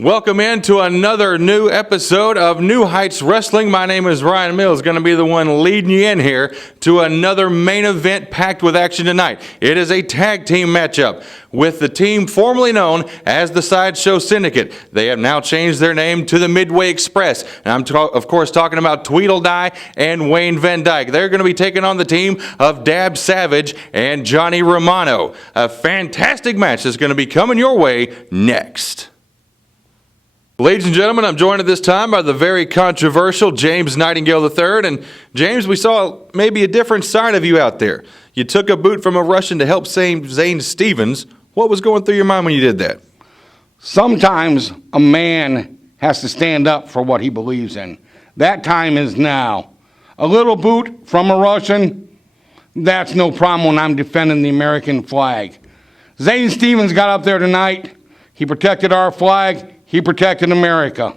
Welcome into another new episode of New Heights Wrestling. My name is Ryan Mills, going to be the one leading you in here to another main event packed with action tonight. It is a tag team matchup with the team formerly known as the Sideshow Syndicate. They have now changed their name to the Midway Express. And I'm, of course, talking about Tweedle and Wayne Van Dyke. They're going to be taking on the team of Dab Savage and Johnny Romano. A fantastic match is going to be coming your way next. Ladies and gentlemen, I'm joined at this time by the very controversial James Nightingale III. And James, we saw maybe a different side of you out there. You took a boot from a Russian to help Zane Stevens. What was going through your mind when you did that? Sometimes a man has to stand up for what he believes in. That time is now. A little boot from a Russian, that's no problem when I'm defending the American flag. Zane Stevens got up there tonight. He protected our flag. He protected America.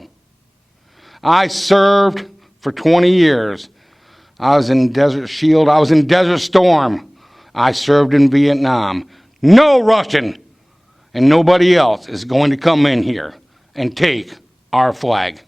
I served for 20 years. I was in Desert Shield. I was in Desert Storm. I served in Vietnam. No Russian and nobody else is going to come in here and take our flag.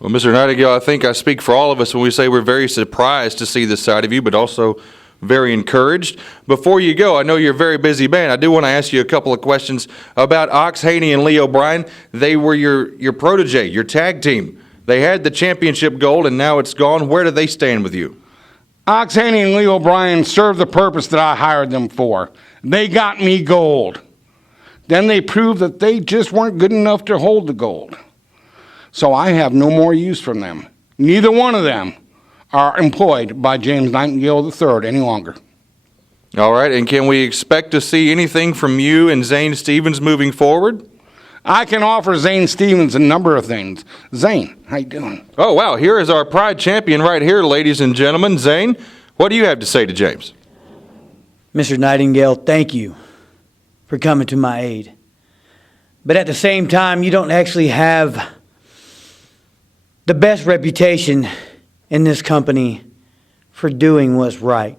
Well, Mr. Nightingale, I think I speak for all of us when we say we're very surprised to see this side of you, but also very encouraged. Before you go, I know you're a very busy man. I do want to ask you a couple of questions about Ox Haney and Lee O'Brien. They were your protege, your tag team. They had the championship gold, and now it's gone. Where do they stand with you? Ox Haney and Lee O'Brien served the purpose that I hired them for. They got me gold. Then they proved that they just weren't good enough to hold the gold. So I have no more use from them. Neither one of them are employed by James Nightingale III any longer. All right, and can we expect to see anything from you and Zane Stevens moving forward? I can offer Zane Stevens a number of things. Zane, how you doing? Oh, wow, here is our Pride champion right here, ladies and gentlemen. Zane, what do you have to say to James? Mr. Nightingale, thank you for coming to my aid. But at the same time, you don't actually have the best reputation in this company for doing what's right.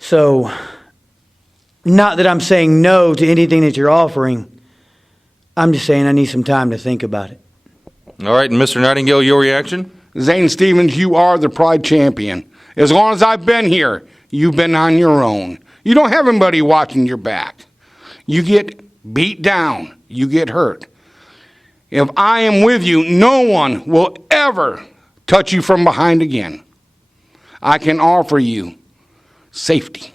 So, not that I'm saying no to anything that you're offering. I'm just saying I need some time to think about it. All right, and Mr. Nightingale, your reaction? Zane Stevens, you are the Pride champion. As long as I've been here, you've been on your own. You don't have anybody watching your back. You get beat down. You get hurt. If I am with you, no one will ever touch you from behind again. I can offer you safety.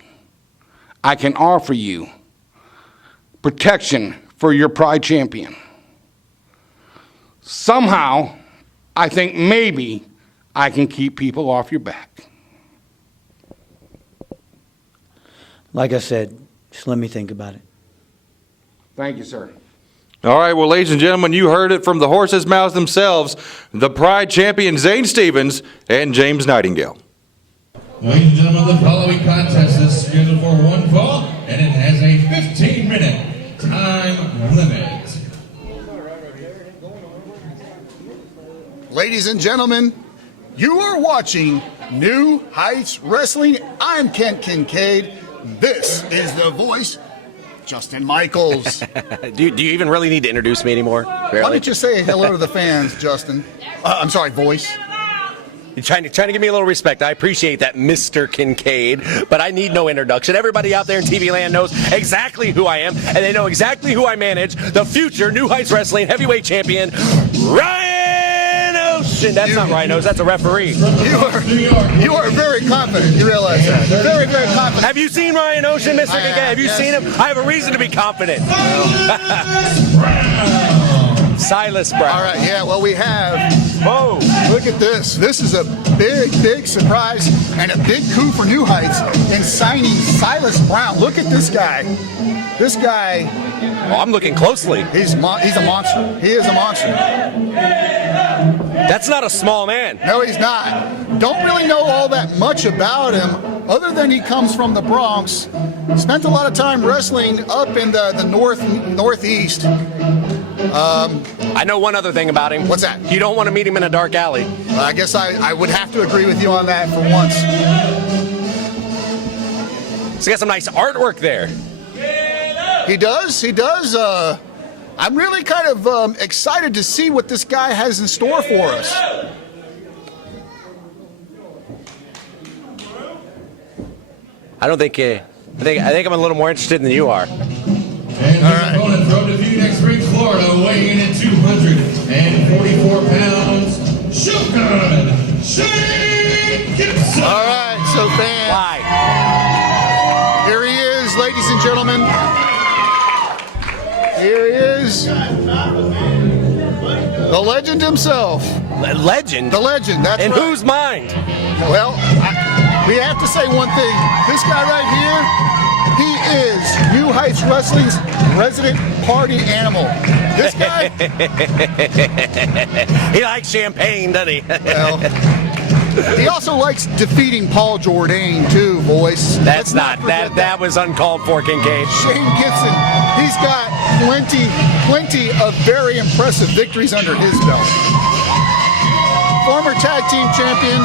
I can offer you protection for your Pride champion. Somehow, I think maybe I can keep people off your back. Like I said, just let me think about it. Thank you, sir. All right, well, ladies and gentlemen, you heard it from the horse's mouths themselves, the Pride champion Zane Stevens and James Nightingale. Ladies and gentlemen, the following contest is scheduled for one fall, and it has a 15-minute time limit. Ladies and gentlemen, you are watching New Heights Wrestling. I'm Kent Kincaid. This is the voice, Justin Michaels. Do you even really need to introduce me anymore? Barely? Why don't you say hello to the fans, Justin? I'm sorry, voice. You're trying to give me a little respect. I appreciate that, Mr. Kincaid, but I need no introduction. Everybody out there in TV land knows exactly who I am, and they know exactly who I manage. The future New Heights Wrestling heavyweight champion, Ryan Oshun. That's not Ryan Oshun, that's a referee. You are very confident. You realize that. Very, very confident. Have you seen Ryan Oshun, Mr. Kincaid? Have you seen him? I have a reason to be confident. Silas Brown. All right, yeah, well, we have. Whoa. Look at this. This is a big, big surprise and a big coup for New Heights in signing Silas Brown. Look at this guy. This guy. Oh, I'm looking closely. He's a monster. He is a monster. That's not a small man. No, he's not. Don't really know all that much about him, other than he comes from the Bronx. Spent a lot of time wrestling up in the northeast. I know one other thing about him. What's that? You don't want to meet him in a dark alley. I guess I would have to agree with you on that for once. So he got some nice artwork there. He does. I'm really kind of excited to see what this guy has in store for us. I think I'm a little more interested than you are. And his opponent from Midway Express, Florida, weighing in at 244 pounds, Shogun Shane Gibson. All right, so fans, Why? here he is, ladies and gentlemen. Here he is, the legend himself. Legend? The legend, that's In right. whose mind? Well, we have to say one thing. This guy right here, he is New Heights Wrestling's resident party animal. This guy, He likes champagne, doesn't he? well, he also likes defeating Paul Jourdain too, voice. That's Let's not forget that was uncalled for, Kincaid. Shane Gibson, he's got plenty of very impressive victories under his belt. Former tag team champion.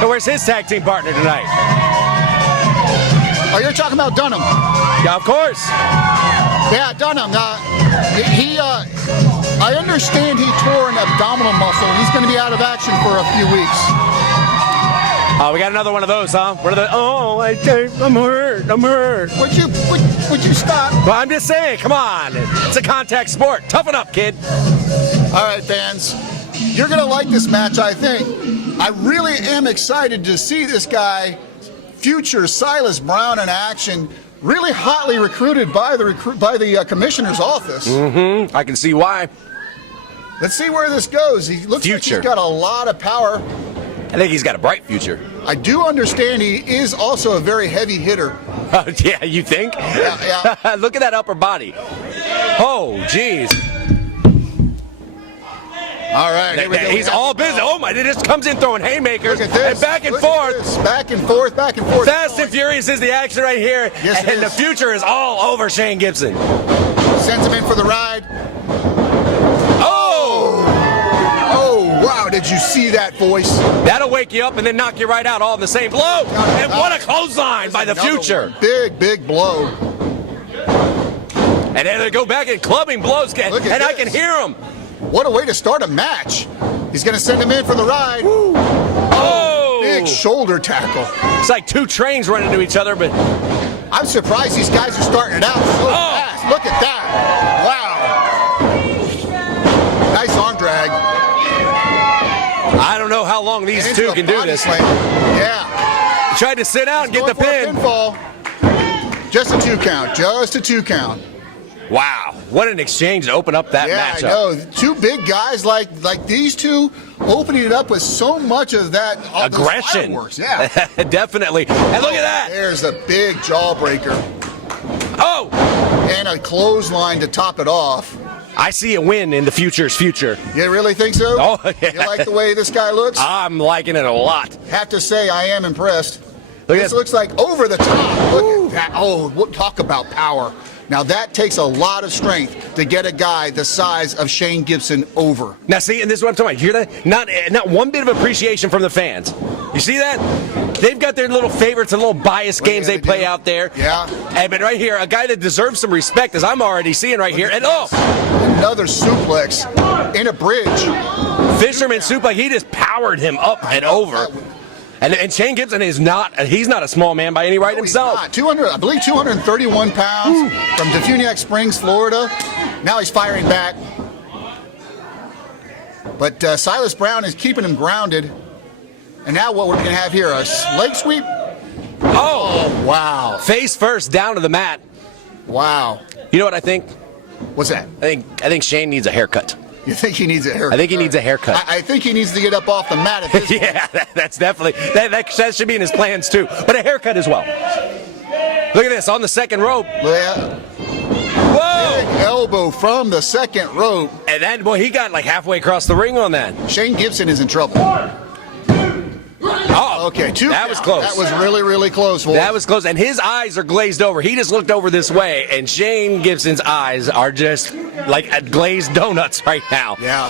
So where's his tag team partner tonight? Oh, you're talking about Dunham. Yeah, of course. Yeah, Dunham. I understand he tore an abdominal muscle. He's going to be out of action for a few weeks. Oh, we got another one of those, huh? What are the? Oh, I'm hurt. Would you stop? Well, I'm just saying, come on. It's a contact sport. Toughen up, kid. All right, fans. You're going to like this match, I think. I really am excited to see this guy, future Silas Brown, in action. Really hotly recruited by the commissioner's office. Mm-hmm. I can see why. Let's see where this goes. He looks like he's got a lot of power. I think he's got a bright future. I do understand he is also a very heavy hitter. Oh, yeah, you think? Yeah. Look at that upper body. Oh, jeez. All right, here we go. He's all busy. Oh, my, it just comes in throwing haymakers. Look at this. And back and Look at forth. this. Back and forth, back and forth. Fast and Furious is the action right here. Yes, it and the is. future is all over Shane Gibson. Sends him in for the ride. Oh! Oh, wow, did you see that, voice? That'll wake you up and then knock you right out all in the same blow. And what a clothesline by the Another future. one. Big blow. And then they go back and clubbing blows. And Look at I this. can hear them. What a way to start a match. He's going to send him in for the ride. Oh! Big shoulder tackle. It's like two trains running into each other, but I'm surprised these guys are starting it out so fast. Look at that. Wow. Nice arm drag. I don't know how long these And two into a can do body this. slam. Yeah. He tried to sit out and get the Going pin. for a pinfall. Just a 2 count. Just a 2 count. Wow, what an exchange to open up that Yeah, matchup. I know. Two big guys like these two opening it up with so much of that those Aggression. fireworks. Yeah. Definitely. And look at that. There's a big jawbreaker Oh, and a clothesline to top it off. I see a win in the future's future. You really think so? Oh, yeah. You like the way this guy looks? I'm liking it a lot. Have to say, I am impressed. Look at This that. looks like over the top. Look at that. Oh, talk about power. Now, that takes a lot of strength to get a guy the size of Shane Gibson over. Now, see, and this is what I'm talking about. You hear that? Not one bit of appreciation from the fans. You see that? They've got their little favorites and little bias games yeah, they play do. out there. Yeah. And but right here, a guy that deserves some respect, as I'm already seeing right here. And oh, Another suplex in a bridge. Fisherman Soup, like he just powered him up and over. And Shane Gibson is he's not a small man by any right himself. He's not. I believe 231 pounds from Defuniak Springs, Florida. Now he's firing back. But Silas Brown is keeping him grounded. And now what we're going to have here, a leg sweep? Oh, Wow. face first down to the mat. Wow. You know what I think? What's that? I think Shane needs a haircut. You think he needs a haircut? I think he needs a haircut. I think he needs to get up off the mat at this point. Yeah, that's definitely that should be in his plans too. But a haircut as well. Look at this on the second rope. Yeah. Whoa! Big elbow from the second rope. And then, well, he got like halfway across the ring on that. Shane Gibson is in trouble. Oh, Okay, that was close. That was really, really close. Wolf. That was close, and his eyes are glazed over. He just looked over this way, and Shane Gibson's eyes are just like glazed donuts right now. Yeah.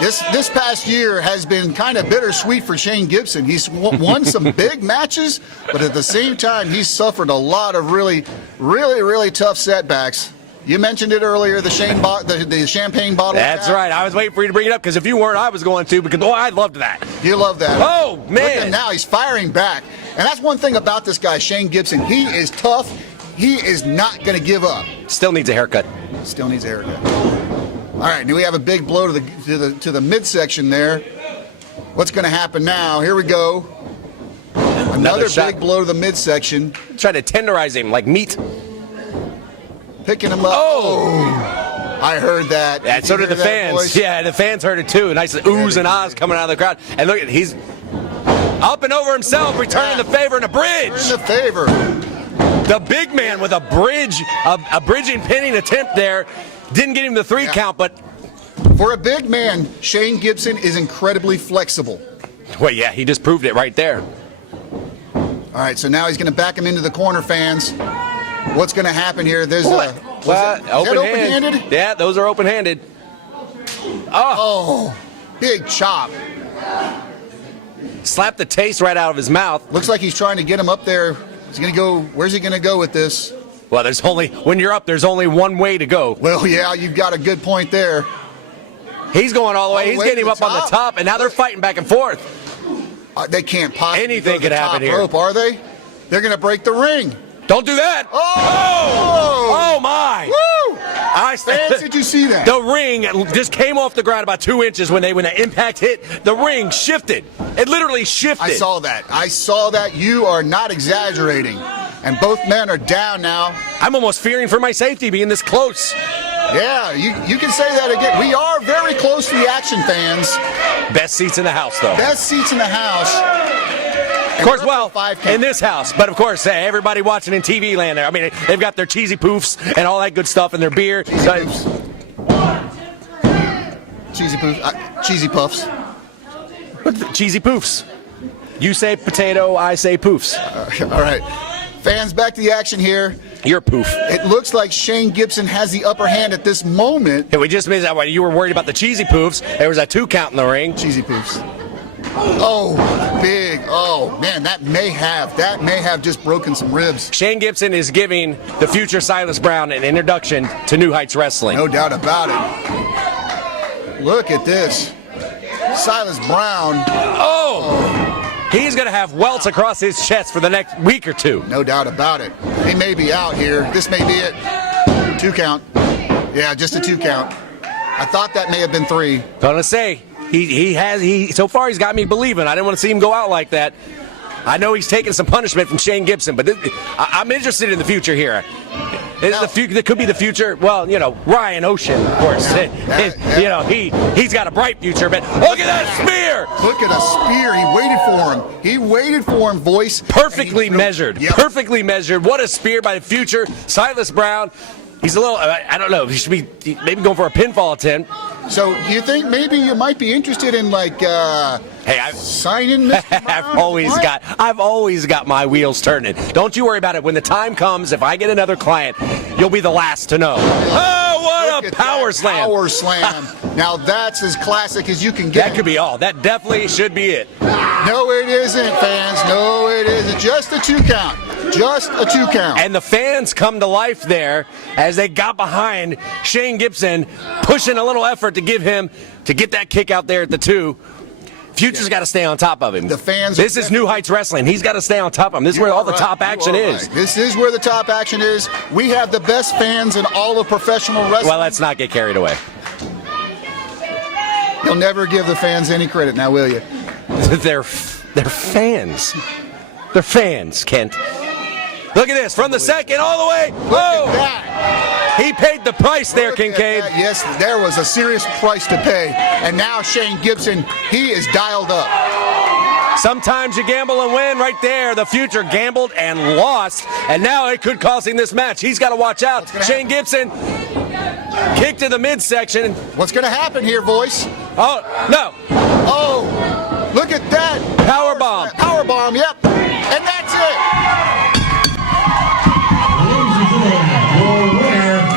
This past year has been kind of bittersweet for Shane Gibson. He's won some big matches, but at the same time, he's suffered a lot of really, really, really tough setbacks. You mentioned it earlier, the champagne bottle. That's right. I was waiting for you to bring it up because if you weren't, I was going to because, I loved that. You love that. Oh, man. Look at him now. He's firing back. And that's one thing about this guy, Shane Gibson. He is tough. He is not going to give up. Still needs a haircut. Still needs a haircut. All right, now we have a big blow to the midsection there. What's going to happen now? Here we go. Another big blow to the midsection. Try to tenderize him like meat. Picking him up. Oh! I heard that. Yeah, so did the fans. Voice? Yeah, the fans heard it too. Nice oohs and ahs coming out of the crowd. And look, he's up and over himself, returning the favor in a bridge. Returning the favor. The big man with a bridging pinning attempt there. Didn't get him the 3 count, but for a big man, Shane Gibson is incredibly flexible. well, yeah, he just proved it right there. All right, so now he's going to back him into the corner, fans. What's going to happen here? There's open-handed. Yeah, those are open-handed. Oh, big chop. Slapped the taste right out of his mouth. Looks like he's trying to get him up there. He's going to go. Where's he going to go with this? Well, when you're up, there's only one way to go. Well, yeah, you've got a good point there. He's going all the way. He's getting him up on the top, and now they're fighting back and forth. They can't possibly Anything go to could the happen top here. rope, are they? They're going to break the ring. Don't do that. Oh my. Woo! Fans, did you see that? The ring just came off the ground about 2 inches when the impact hit. The ring shifted. It literally shifted. I saw that. You are not exaggerating. And both men are down now. I'm almost fearing for my safety being this close. Yeah, you can say that again. We are very close to the action, fans. Best seats in the house, though. Best seats in the house. Of course, well, in this house. But, of course, everybody watching in TV land there. I mean, they've got their cheesy poofs and all that good stuff and their beer. Cheesy puffs. Cheesy poofs. You say potato, I say poofs. All right. Fans, back to the action here. You're a poof. It looks like Shane Gibson has the upper hand at this moment. Hey, we just missed that one. You were worried about the cheesy poofs. There was a 2 count in the ring. Cheesy poofs. Oh, big. Oh, man, that may have just broken some ribs. Shane Gibson is giving the future Silas Brown an introduction to New Heights Wrestling. No doubt about it. Look at this. Silas Brown. Oh! He's going to have welts across his chest for the next week or 2. No doubt about it. He may be out here. This may be it. 2 count. Yeah, just a 2 count. I thought that may have been 3. Gonna say, so far he's got me believing. I didn't want to see him go out like that. I know he's taking some punishment from Shane Gibson, but I'm interested in the future here. That could be the future. Well, Ryan Oshun, of course. He's got a bright future. But look at that spear! Look at a spear. He waited for him. Voice perfectly measured. Yep. Perfectly measured. What a spear by the future Silas Brown. He's a little. I don't know. He should be maybe going for a pinfall attempt. So, do you think maybe you might be interested in signing Mr. Brown? I've always got my wheels turning. Don't you worry about it. When the time comes, if I get another client, you'll be the last to know. Oh, what a power slam! Power slam. Now that's as classic as you can get. That could be all. That definitely should be it. No, it isn't, fans. No, it isn't. Just a 2 count. Just a 2 count. And the fans come to life there as they got behind Shane Gibson, pushing a little effort to get that kick out there at the 2. Future's got to stay on top of him. The fans. This is New Heights Wrestling. He's got to stay on top of him. This is where all the top action is. Right. This is where the top action is. We have the best fans in all of professional wrestling. Well, let's not get carried away. You'll never give the fans any credit, now will you? They're fans. They're fans, Kent. Look at this, from the second all the way. Whoa! Look at that. He paid the price there, Look Kincaid. Yes, there was a serious price to pay. And now Shane Gibson, he is dialed up. Sometimes you gamble and win. Right there, the future gambled and lost. And now it could cost him this match. He's got to watch out. Shane Gibson, kick to the midsection. What's going to happen here, voice? Oh, no. Oh, look at that. Power bomb. Power bomb, yep. And that's it.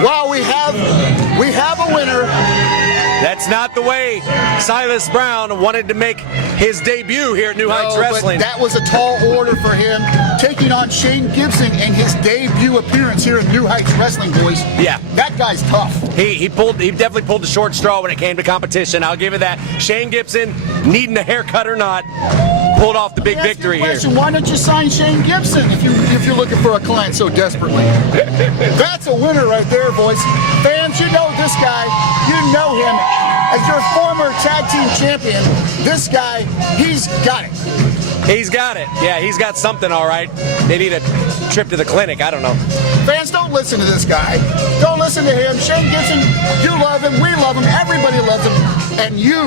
Wow, we have a winner. That's That's not the way Silas Brown wanted to make his debut here at New Heights Wrestling. But that was a tall order for him, taking on Shane Gibson in his debut appearance here at New Heights Wrestling, boys. Yeah. That guy's tough. He definitely pulled the short straw when it came to competition. I'll give you that. Shane Gibson, needing a haircut or not, pulled off the big victory here. Why don't you sign Shane Gibson if you're looking for a client so desperately? That's a winner right there, boys. Fans, you know this guy. You know him. As your former tag team champion, this guy, he's got it. He's got it. Yeah, he's got something, all right. They need a trip to the clinic. I don't know. Fans, don't listen to this guy. Don't listen to him. Shane Gibson, you love him. We love him. Everybody loves him. And you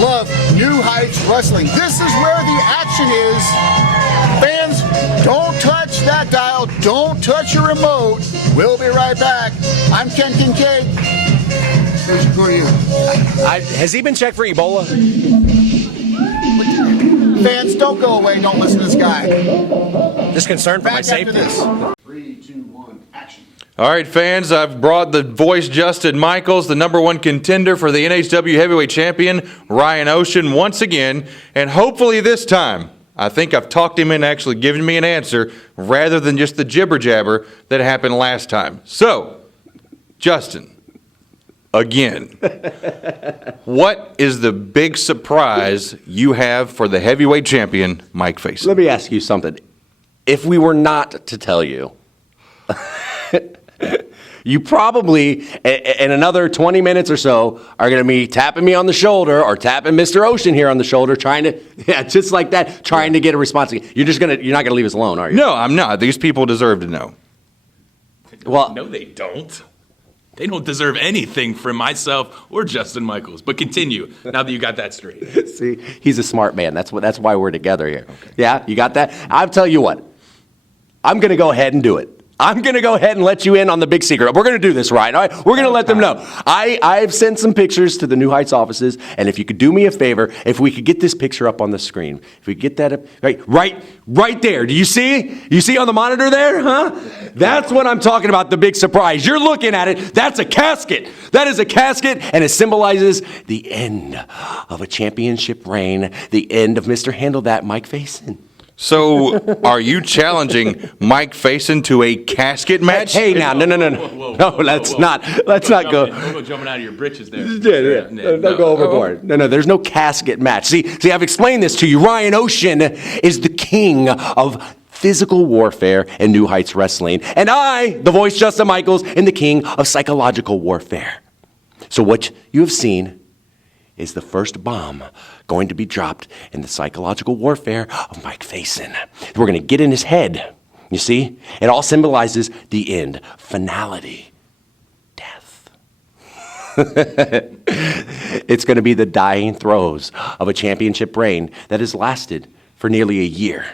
love New Heights Wrestling. This is where the action is. Fans, don't touch that dial. Don't touch your remote. We'll be right back. I'm Ken Kincaid. Who are you? Has he been checked for Ebola? Fans, don't go away. Don't listen to this guy. Just concerned for my Back after safety. this. 3, 2, 1, action. All right, fans, I've brought the voice Justin Michaels, the #1 contender for the NHW heavyweight champion, Ryan Oshun, once again. And hopefully this time, I think I've talked him into actually giving me an answer rather than just the jibber jabber that happened last time. So, Justin, again, what is the big surprise you have for the heavyweight champion, Mike Facen? Let me ask you something. If we were not to tell you, you probably, in another 20 minutes or so, are going to be tapping me on the shoulder or tapping Mr. Ocean here on the shoulder, trying to, yeah, just like that, trying to get a response. You're not going to leave us alone, are you? No, I'm not. These people deserve to know. Well, No, they don't. They don't deserve anything from myself or Justin Michaels. But continue, now that you got that straight. see, he's a smart man. That's why we're together here. Okay. Yeah, you got that? I'll tell you what. I'm going to go ahead and do it. I'm going to go ahead and let you in on the big secret. We're going to do this right, all right? We're going to let them know. I've sent some pictures to the New Heights offices, and if you could do me a favor, if we could get this picture up on the screen. If we get that up, right there. Do you see? You see on the monitor there, huh? That's what I'm talking about, the big surprise. You're looking at it. That's a casket. That is a casket, and it symbolizes the end of a championship reign, the end of Mr. Handle That, Mike Facen. So, are you challenging Mike Facen to a casket match? Hey, now, no. No, let's not go. Don't go jumping out of your britches there. Yeah. Don't go overboard. No, there's no casket match. See, I've explained this to you. Ryan Oshun is the king of physical warfare and New Heights Wrestling. And I, the voice Justin Michaels, am the king of psychological warfare. So what you have seen is the first bomb going to be dropped in the psychological warfare of Mike Facen. We're going to get in his head. You see? It all symbolizes the end, finality, death. It's going to be the dying throes of a championship reign that has lasted for nearly a year.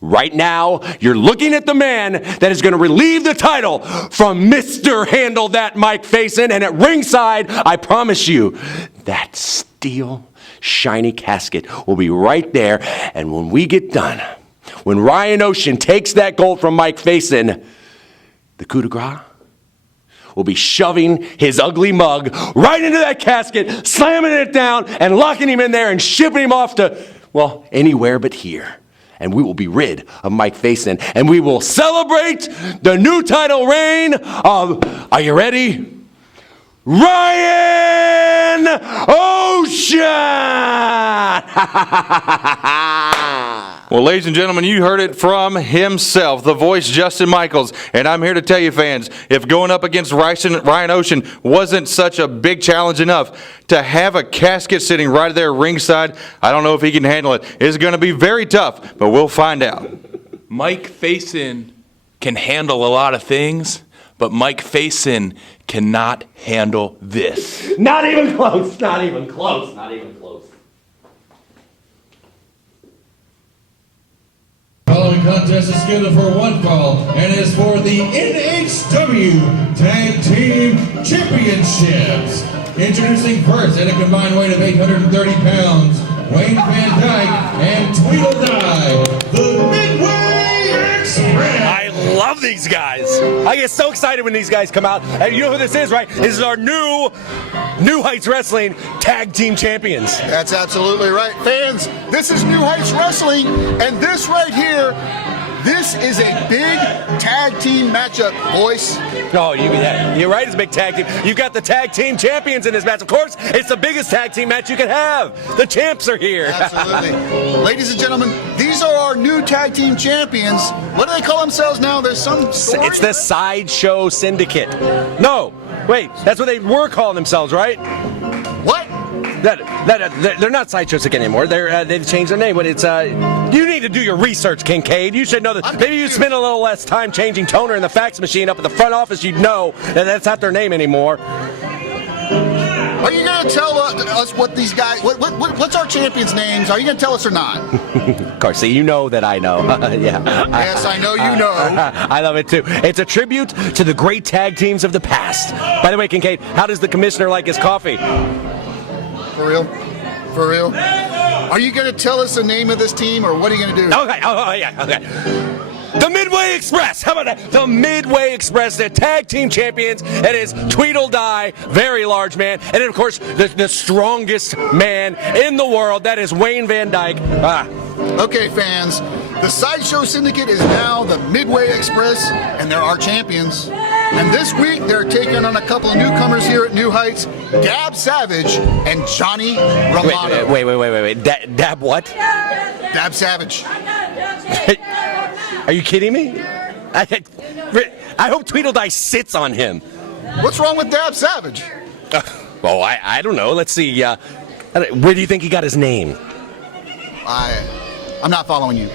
Right now, you're looking at the man that is going to relieve the title from Mr. Handle That Mike Facen, and at ringside, I promise you, that steel, shiny casket will be right there, and when we get done, when Ryan Oshun takes that gold from Mike Facen, the coup de grace will be shoving his ugly mug right into that casket, slamming it down, and locking him in there and shipping him off to, well, anywhere but here. And we will be rid of Mike Facen, and we will celebrate the new title reign of, are you ready? Ryan Oshun! Well, ladies and gentlemen, you heard it from himself, the voice Justin Michaels. And I'm here to tell you, fans, if going up against Ryan Oshun wasn't such a big challenge enough, to have a casket sitting right there ringside, I don't know if he can handle it. It's going to be very tough, but we'll find out. Mike Facen can handle a lot of things, but Mike Facen cannot handle this. Not even close, not even close, not even close. Following contest is scheduled for one fall and is for the NHW Tag Team Championships. Introducing first at a combined weight of 830 pounds, Wayne Van Dyke and Tweedle, the Midway Express. I love these guys. I get so excited when these guys come out. And you know who this is, right? This is our New Heights Wrestling Tag Team Champions. That's absolutely right. Fans, this is New Heights Wrestling, and this right here, this is a big tag team matchup, boys. Oh, you're right, it's a big tag team. You've got the tag team champions in this match. Of course, it's the biggest tag team match you could have. The champs are here. Absolutely. Ladies and gentlemen, these are our new tag team champions. What do they call themselves now? There's some story. It's the Sideshow Syndicate. No, wait, that's what they were calling themselves, right? What? They're not Sideshow Syndicate anymore. They've changed their name, but it's you need to do your research, Kincaid. You should know that. Maybe you spend a little less time changing toner in the fax machine up at the front office. You'd know that that's not their name anymore. Are you going to tell us what these guys, what's our champions' names? Are you going to tell us or not? Of course, see, you know that I know. Yeah. Yes, I know you know. I love it too. It's a tribute to the great tag teams of the past. By the way, Kincaid, how does the commissioner like his coffee? For real? For real? Are you going to tell us the name of this team, or what are you going to do? Okay, okay. The Midway Express. How about that? The Midway Express, the tag team champions. It is Tweedle Dye, very large man, and then of course the strongest man in the world. That is Wayne Van Dyke. Okay, fans. The Sideshow Syndicate is now the Midway Express, and they're our champions. And this week, they're taking on a couple of newcomers here at New Heights, Dab Savage and Johnny Romano. Wait. Dab what? Dab Savage. Are you kidding me? I hope Tweedledee sits on him. What's wrong with Dab Savage? Well, I don't know. Let's see. Where do you think he got his name? I'm not following you.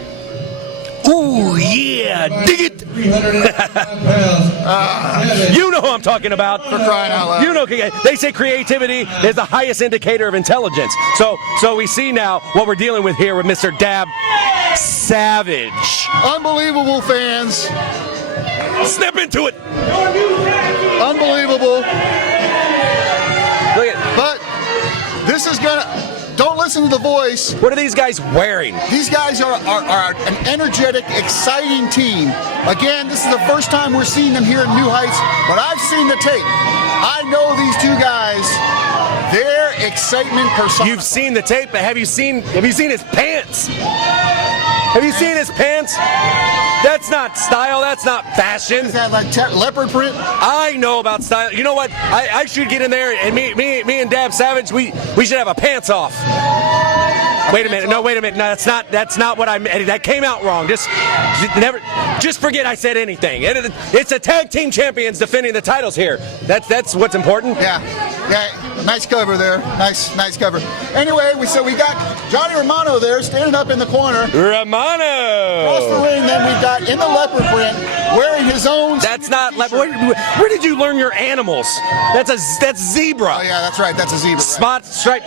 Ooh, yeah, dig it. 305 pounds. You know who I'm talking about. For crying out loud. You know, they say creativity is the highest indicator of intelligence. So we see now what we're dealing with here with Mr. Dab Savage. Unbelievable, fans. Step into it. Unbelievable. Look at. But this is gonna. Don't listen to the voice. What are these guys wearing? These guys are an energetic, exciting team. Again, this is the first time we're seeing them here in New Heights, but I've seen the tape. I know these two guys. Their excitement personified. You've seen the tape, but have you seen his pants? Have you seen his pants? That's not style. That's not fashion. Is that like leopard print? I know about style. You know what? I should get in there, and me and Dab Savage, we should have our pants off. Wait a minute. No, wait a minute. No, that's not what I meant. That came out wrong. Just forget I said anything. It's a tag team champions defending the titles here. That's what's important. Yeah. Nice cover there. Nice cover. Anyway, so we got Johnny Romano there standing up in the corner. Romano. Across the ring, then we've got in the leopard print, wearing his own. That's not leopard. Where did you learn your animals? That's zebra. Oh yeah, that's right. That's a zebra. Spot stripe.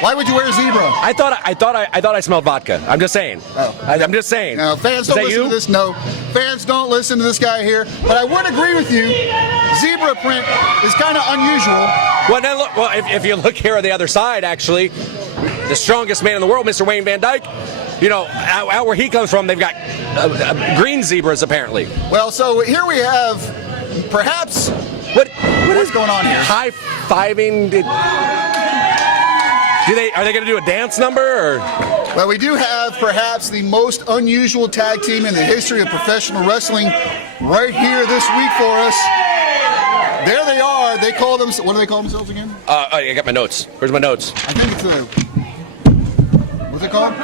Why would you wear a zebra? I thought I smelled vodka. I'm just saying. Oh. I'm just saying. No, fans don't listen to this. No, fans don't listen to this guy here. But I would agree with you. Zebra print is kind of unusual. Well, now look. Well, if you look here on the other side, actually, the strongest man in the world, Mr. Wayne Van Dyke. You know, out where he comes from, they've got green zebras apparently. Well, so here we have, perhaps. What's going on here? High-fiving. Are they going to do a dance number? Or? Well, we do have perhaps the most unusual tag team in the history of professional wrestling right here this week for us. There they are. They call them. What do they call themselves again? I got my notes. Where's my notes? I think it's what's it called?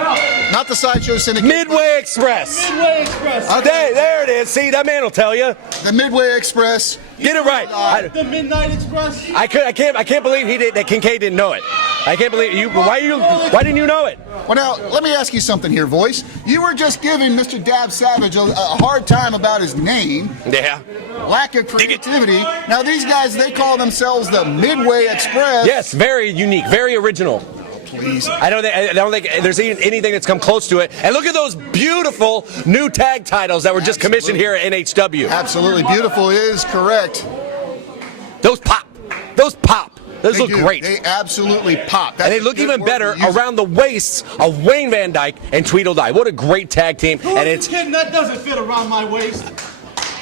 Not the Sideshow Syndicate. Midway Express. Midway Express. Okay, there it is. See, that man will tell you. The Midway Express. Get it right. The Midnight Express. I can't believe that Kincaid didn't know it. I can't believe you. Why didn't you know it? Well, now let me ask you something here, voice. You were just giving Mr. Dab Savage a hard time about his name. Yeah. Lack of creativity. Now these guys, they call themselves the Midway Express. Yes, very unique, very original. Please. I don't think there's anything that's come close to it. And look at those beautiful new tag titles that were just commissioned here at NHW. Absolutely beautiful is correct. Those pop. Those look great. They absolutely pop. And they look even better around the waists of Wayne Van Dyke and Tweedle Dye. What a great tag team. And it's kidding, that doesn't fit around my waist.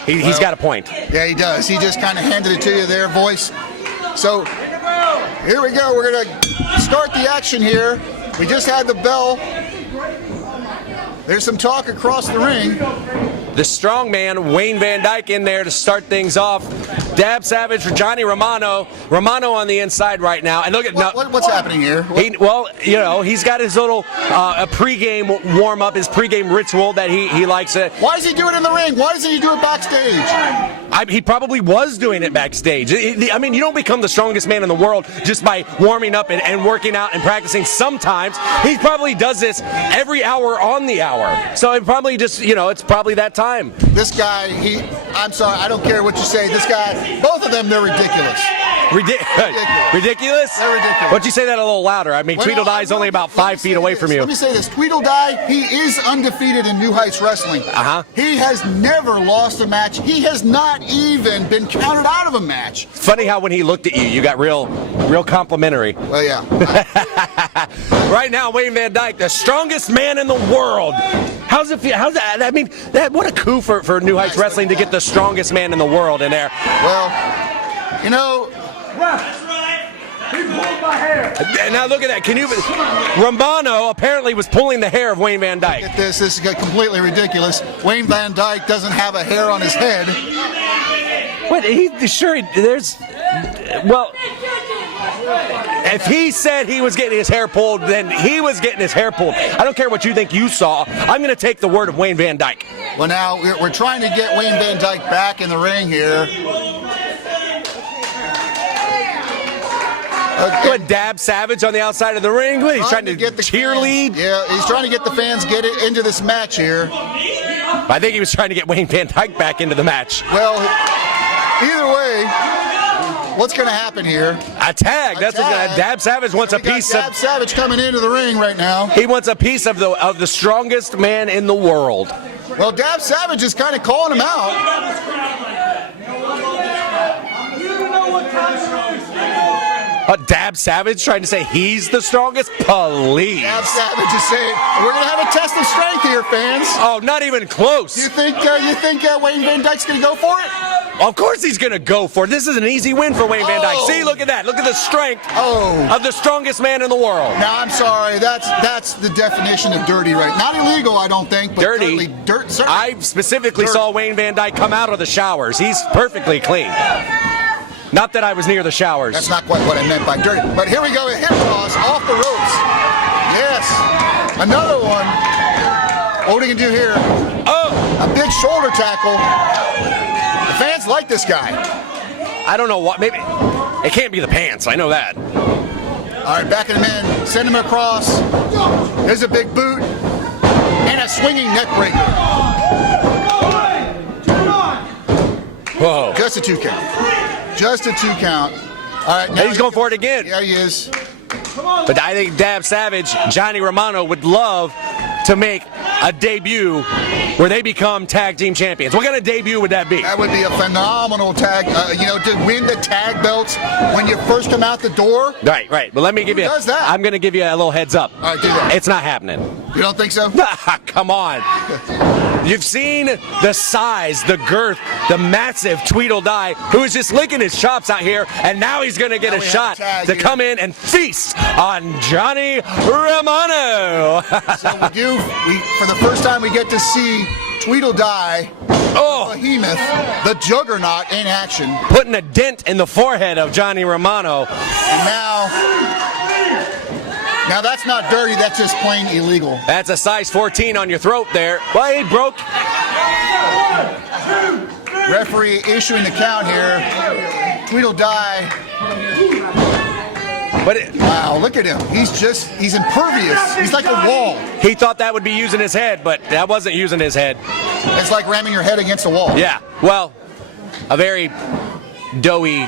He's got a point. Yeah, he does. He just kind of handed it to you there, voice. So here we go. We're going to start the action here. We just had the bell. There's some talk across the ring. The strong man, Wayne Van Dyke, in there to start things off. Dab Savage for Johnny Romano. Romano on the inside right now. And look at What's happening here? He's got his little pregame warm-up, his pregame ritual that he likes it. Why does he do it in the ring? Why doesn't he do it backstage? He probably was doing it backstage. I mean, you don't become the strongest man in the world just by warming up and working out and practicing. Sometimes he probably does this every hour on the hour. So it probably just, it's probably that time. This guy, I'm sorry, I don't care what you say. This guy, both of them, they're ridiculous. Ridiculous? They're ridiculous. Why'd you say that a little louder? I mean, Tweedle Dye's only about 5 feet away from you. Let me say this. Tweedle Dye, he is undefeated in New Heights Wrestling. Uh-huh. He has never lost a match. He has not even been counted out of a match. Funny how when he looked at you, you got real complimentary. Well, yeah. Right now, Wayne Van Dyke, the strongest man in the world. How's it feel? How's that? I mean, what a coup for New Heights Wrestling to get the strongest man in the world in there. Well, That's right. He pulled my hair. Now look at that. Romano apparently was pulling the hair of Wayne Van Dyke. Look at this. This is completely ridiculous. Wayne Van Dyke doesn't have a hair on his head. What? If he said he was getting his hair pulled, then he was getting his hair pulled. I don't care what you think you saw. I'm going to take the word of Wayne Van Dyke. Well, now we're trying to get Wayne Van Dyke back in the ring here. What, Dab Savage on the outside of the ring? What, he's trying to get the cheerlead? Fans, yeah, he's trying to get the fans into this match here. I think he was trying to get Wayne Van Dyke back into the match. Well, either way, what's going to happen here? A tag. That's what's going to. Dab Savage wants a piece of. Dab Savage coming into the ring right now. He wants a piece of the strongest man in the world. Well, Dab Savage is kind of calling him out. Dab Savage trying to say he's the strongest? Please. Dab Savage is saying, we're going to have a test of strength here, fans. Oh, not even close. You think Wayne Van Dyke's going to go for it? Of course he's going to go for it. This is an easy win for Wayne Van Dyke. See, look at that. Look at the strength of the strongest man in the world. Now, I'm sorry. That's the definition of dirty, right? Not illegal, I don't think, but dirty. I specifically saw Wayne Van Dyke come out of the showers. He's perfectly clean. Not that I was near the showers. That's not quite what I meant by dirty. But here we go, a hip toss off the ropes. Yes. Another one. What are you going to do here? Oh! A big shoulder tackle. The fans like this guy. I don't know what. Maybe it can't be the pants. I know that. All right, backing him in. Send him across. There's a big boot. And a swinging neck breaker. Whoa. Just a 2 count. Just a 2 count. All right, now he's going for it again. Yeah, he is. But I think Dab Savage, Johnny Romano would love to make a debut where they become tag team champions. What kind of debut would that be? That would be a phenomenal tag. To win the tag belts when you first come out the door. Right. But let me give you. Does that? I'm going to give you a little heads up. All right, do that. It's not happening. You don't think so? Come on. You've seen the size, the girth, the massive Tweedle Dye, who is just licking his chops out here, and now he's going to get a shot to come in and feast on Johnny Romano. So for the first time, we get to see Tweedle Dye, behemoth, the juggernaut in action. Putting a dent in the forehead of Johnny Romano. And now that's not dirty, that's just plain illegal. That's a size 14 on your throat there. Well, he broke. Referee issuing the count here. Tweedle Dye. Wow, look at him. He's impervious. He's like a wall. He thought that would be using his head, but that wasn't using his head. It's like ramming your head against a wall. Yeah, well, a very doughy,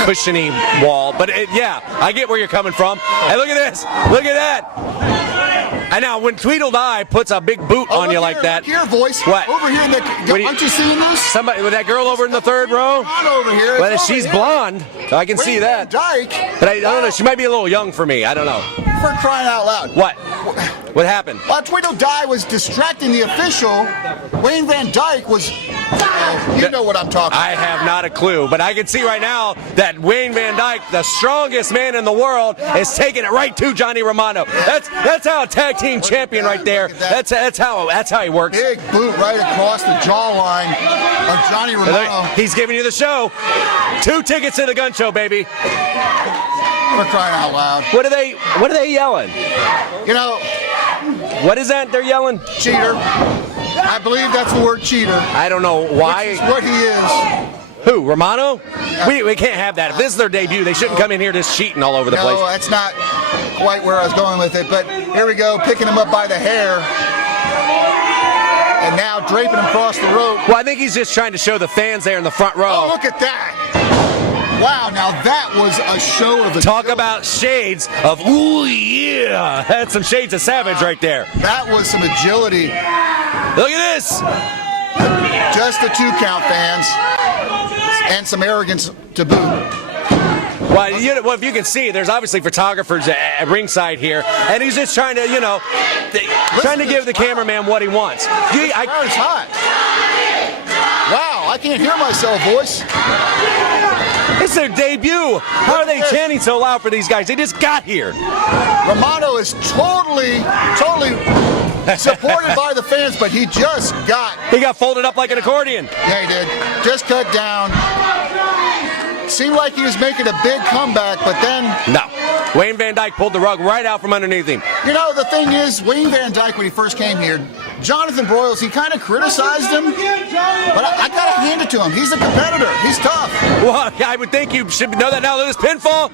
cushiony wall. But I get where you're coming from. Hey, look at this. Look at that. And now when Tweedle Dye puts a big boot on you like that. Look here, voice. What? Over here aren't you seeing this? Somebody with that girl over in the third row? Over here. Well, she's blonde. I can see that. Dyke. But I don't know. She might be a little young for me. I don't know. For crying out loud. What? What happened? While Tweedle Dyke was distracting the official, Wayne Van Dyke was, you know what I'm talking about. I have not a clue, but I can see right now that Wayne Van Dyke, the strongest man in the world, is taking it right to Johnny Romano. That's how a tag team champion right there. That's how he works. Big boot right across the jawline of Johnny Romano. He's giving you the show. 2 tickets to the gun show, baby. For crying out loud. What are they yelling? You know, what is that they're yelling? Cheater. I believe that's the word cheater. I don't know why. Which is what he is. Who, Romano? We can't have that. If this is their debut, they shouldn't come in here just cheating all over the place. No, that's not quite where I was going with it. But here we go, picking him up by the hair. And now draping him across the rope. Well, I think he's just trying to show the fans there in the front row. Oh, look at that. Wow, now that was a show of Talk about shades of, ooh, yeah. That's some shades of Savage right there. That was some agility. Look at this. Just a 2 count, fans. And some arrogance to boot. Well, if you can see, there's obviously photographers at ringside here, and he's just trying to, trying to give the cameraman what he wants. It's hot. Wow, I can't hear myself, voice. It's their debut. How are they chanting so loud for these guys? They just got here. Romano is totally supported by the fans, but he just got... He got folded up like an accordion. Yeah, he did. Just cut down. Seemed like he was making a big comeback, but then... No. Wayne Van Dyke pulled the rug right out from underneath him. You know, the thing is, Wayne Van Dyke, when he first came here, Jonathan Broyles, he kind of criticized him, but I got to hand it to him. He's a competitor. He's tough. Well, I would think you should know that now. Look at this pinfall.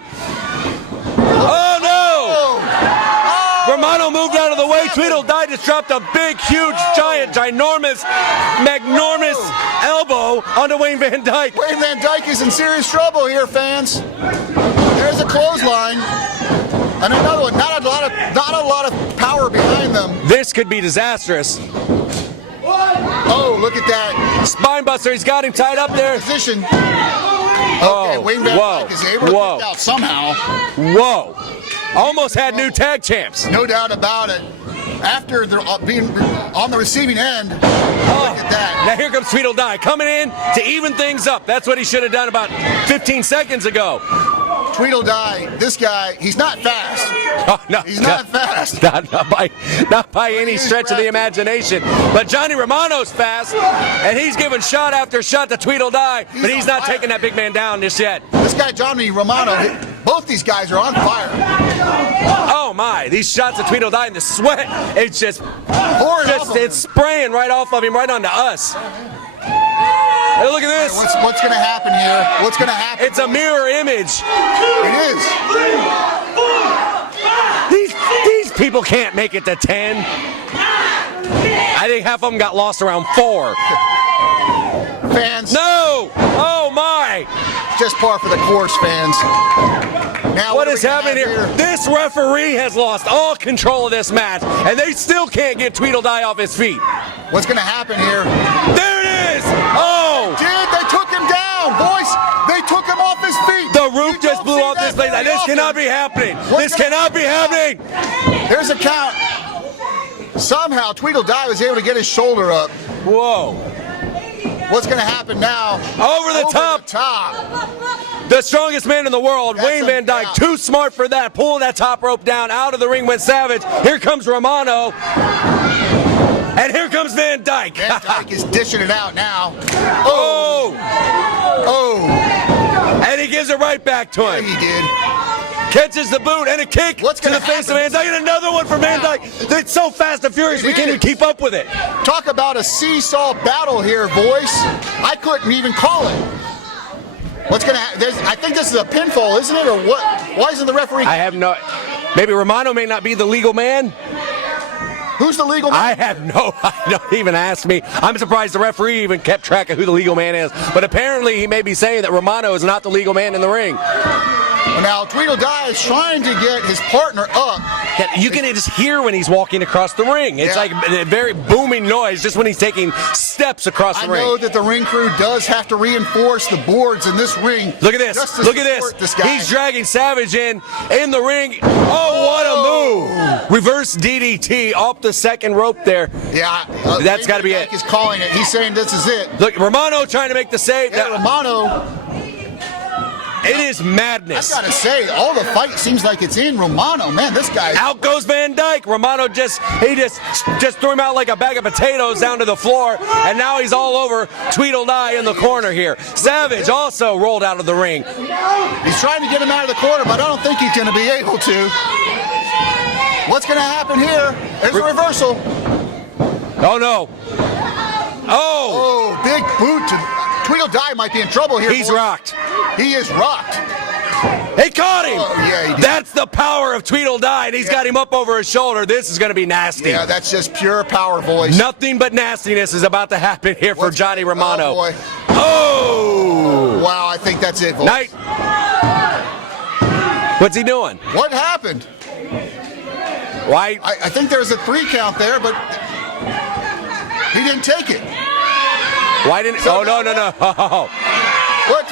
Oh, no! Oh. Romano moved out of the way. Tweedle Dyke just dropped a big, huge, giant, ginormous, magnormous elbow onto Wayne Van Dyke. Wayne Van Dyke is in serious trouble here, fans. There's a clothesline. And another one. Not a lot of power behind them. This could be disastrous. Oh, look at that. Spinebuster, he's got him tied up there. Position. Okay, Wayne Van Dyke is able to get out somehow. Whoa. Almost had new tag champs. No doubt about it. After they're being on the receiving end, look at that. Now here comes Tweedle Dyke coming in to even things up. That's what he should have done about 15 seconds ago. Tweedle Dyke, this guy, he's not fast. Oh, no, he's not fast. Not by any stretch of the imagination. But Johnny Romano's fast, and he's giving shot after shot to Tweedle Dyke, but he's not taking that big man down just yet. This guy, Johnny Romano, both these guys are on fire. Oh my, these shots of Tweedle Dyke and the sweat, it's just pouring off of him. It's spraying right off of him, right onto us. Hey, look at this. Hey, what's going to happen here? What's going to happen? It's a mirror image. It is. These people can't make it to 10. I think half of them got lost around 4. Fans. No! Oh my! Just par for the course, fans. Now, what is happening here? This referee has lost all control of this match, and they still can't get Tweedle Dyke off his feet. What's going to happen here? There it is! Oh! Dude, they took him down, boys! They took him off his feet! The roof just blew off this place. This cannot be happening! This cannot be happening! There's a count. Somehow, Tweedle Dyke was able to get his shoulder up. Whoa. What's going to happen now? Over the top. The strongest man in the world, Wayne Van Dyke, too smart for that, pulling that top rope down. Out of the ring went Savage. Here comes Romano. And here comes Van Dyke. Van Dyke is dishing it out now. Oh! Oh! And he gives it right back to him. Yeah, he did. Catches the boot and a kick What's to the gonna face of Van Dyke. And another one for Van Dyke. It's so fast and furious, we can't even keep up with it. Talk about a seesaw battle here, boys. I couldn't even call it. What's going to happen? I think this is a pinfall, isn't it? Or what? Why isn't the referee? I have no... Maybe Romano may not be the legal man. Who's the legal man? I have no... Don't even ask me. I'm surprised the referee even kept track of who the legal man is. But apparently he may be saying that Romano is not the legal man in the ring. Now, Tweedle Dyke is trying to get his partner up. Yeah, you can just hear when he's walking across the ring. It's like a very booming noise just when he's taking steps across the ring. I know that the ring crew does have to reinforce the boards in this ring. Look at this. Look at this. He's dragging Savage in the ring. Oh, what a move. Reverse DDT off the second rope there. Yeah. That's got to be it. He's calling it. He's saying this is it. Look, Romano trying to make the save. Yeah, Romano. It is madness. I gotta say, all the fight seems like it's in Romano. Man, this guy. Out goes Van Dyke. Romano just threw him out like a bag of potatoes down to the floor, and now he's all over Tweedle Dyke in the corner here. Savage also rolled out of the ring. He's trying to get him out of the corner, but I don't think he's going to be able to. What's going to happen here? There's a reversal. Oh no! Oh, big boot to. Tweedle Dyke might be in trouble here. He's rocked. He is rocked. He caught him. Oh, yeah, he did. That's the power of Tweedle Dyke. He's got him up over his shoulder. This is going to be nasty. Yeah, that's just pure power, boys. Nothing but nastiness is about to happen here for Johnny Romano. Oh, boy. Oh! Wow, I think that's it, boys. Night. What's he doing? What happened? Why? I think there was a 3 count there, but he didn't take it. Why didn't? Oh, no.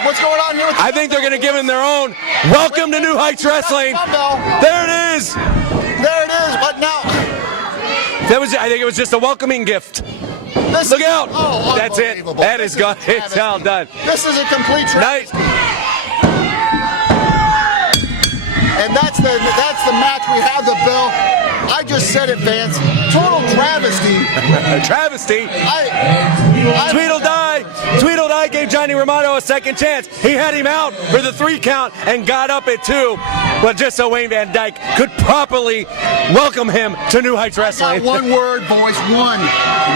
What's going on here? I think they're going to give him their own. Welcome to New Heights Wrestling. There it is. There it is. What now? I think it was just a welcoming gift. Look out. Oh, that's it. That is good. It's all done. This is a complete nice. And that's the match. We have the bell. I just said it, fans. Total travesty. Travesty. Tweedle Dyke gave Johnny Romano a second chance. He had him out for the 3 count and got up at 2. But just so Wayne Van Dyke could properly welcome him to New Heights Wrestling. I got one word, boys. One.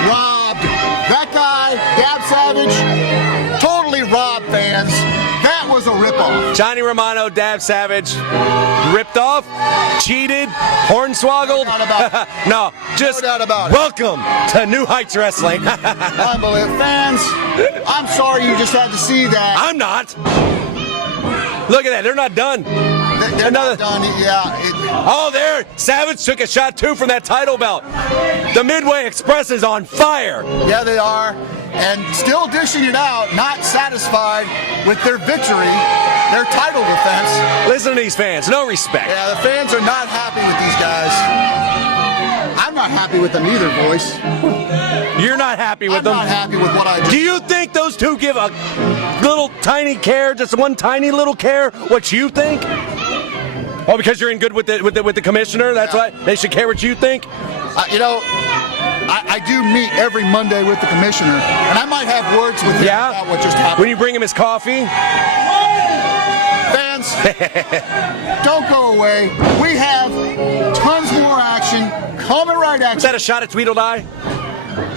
Robbed. That guy, Dab Savage, totally robbed, fans. That was a ripoff. Johnny Romano, Dab Savage, ripped off, cheated, hornswoggled. No, just welcome to New Heights Wrestling. Unbelievable. Fans, I'm sorry you just had to see that. I'm not. Look at that. They're not done. They're not done. Yeah. Oh, there. Savage took a shot, too, from that title belt. The Midway Express is on fire. Yeah, they are. And still dishing it out, not satisfied with their victory, their title defense. Listen to these fans. No respect. Yeah, the fans are not happy with these guys. I'm not happy with them either, boys. You're not happy with them? I'm not happy with what I do. Do you think those two give a little tiny care, just one tiny little care, what you think? Oh, because you're in good with the commissioner? That's why they should care what you think? I do meet every Monday with the commissioner, and I might have words with him about what just happened. When you bring him his coffee? Fans, don't go away. We have tons more action coming right at you. Is that a shot at Tweedle Dyke?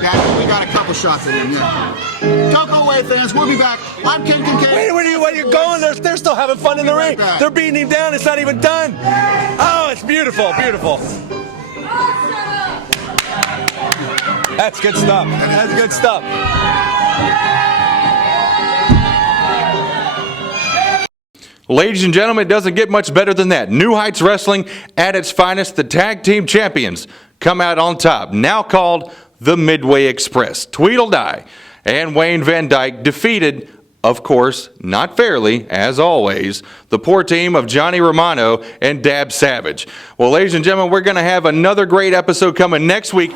Yeah, we got a couple shots at him, yeah. Don't go away, fans. We'll be back. I'm Ken Kincaid. Wait, where are you going? They're still having fun in the ring. They're beating him down. It's not even done. Oh, it's beautiful, beautiful. That's good stuff. That's good stuff. Ladies and gentlemen, it doesn't get much better than that. New Heights Wrestling at its finest. The tag team champions come out on top, now called the Midway Express. Tweedle Dyke and Wayne Van Dyke defeated, of course, not fairly, as always, the poor team of Johnny Romano and Dab Savage. Well, ladies and gentlemen, we're going to have another great episode coming next week.